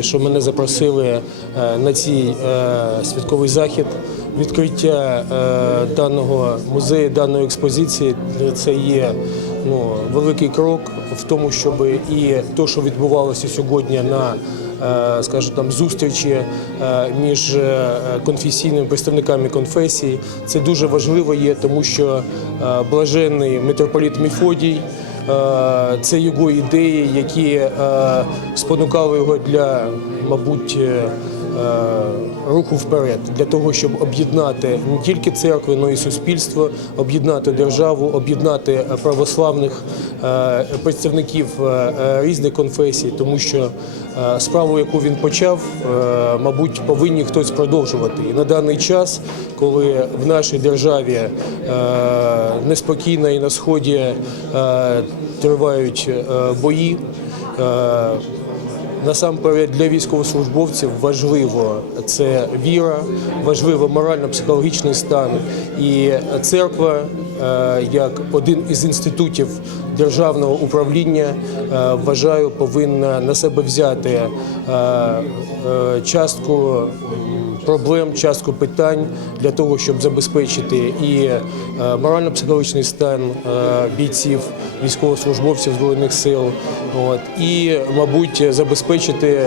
Що мене запросили е, на цей е, святковий захід. Відкриття е, даного музею, даної експозиції це є ну, великий крок в тому, щоб і те, що відбувалося сьогодні на скажімо, там зустрічі між конфесійними представниками конфесій, це дуже важливо є, тому що блаженний митрополіт Міфодій. Е, Це його ідеї, які е, спонукали його для, мабуть, е, руху вперед, для того, щоб об'єднати не тільки церкви, але й суспільство, об'єднати державу, об'єднати православних представників різних конфесій, тому що справу, яку він почав, мабуть, повинні хтось продовжувати. І на даний час, коли в нашій державі неспокійно і на сході е, тривають е, бої. е, Насамперед для військовослужбовців важливо це віра, важливо морально-психологічний стан. І церква, як один із інститутів державного управління, вважаю, повинна на себе взяти частку проблем, частку питань для того, щоб забезпечити і е, морально-психологічний стан е, бійців, військовослужбовців збройних сил, от і, мабуть, забезпечити,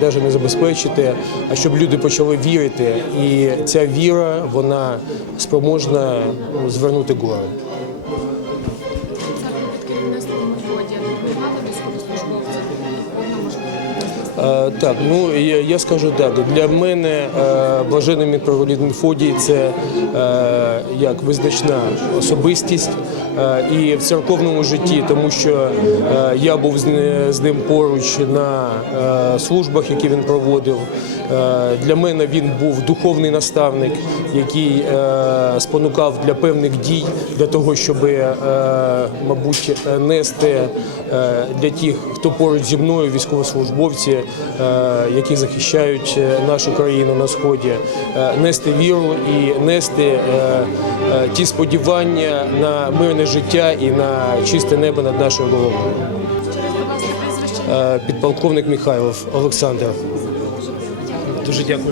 навіть не забезпечити, а щоб люди почали вірити. І ця віра вона спроможна ну, звернути гори. Так, ну я, я скажу так. Для мене е, блажений митрополит Мефодій – це е, як визначна особистість е, і в церковному житті, тому що е, я був з, ним поруч на е, службах, які він проводив. Е, для мене він був духовний наставник, який е, спонукав для певних дій, для того, щоб, е, мабуть, нести е, для тих, хто поруч зі мною, військовослужбовці, е, які захищають е, нашу країну на сході, е, нести віру і нести е, е, ті сподівання на мирне життя і на чисте небо над нашою головою. Е, Підполковник Михайлов Олександр. Дуже дякую.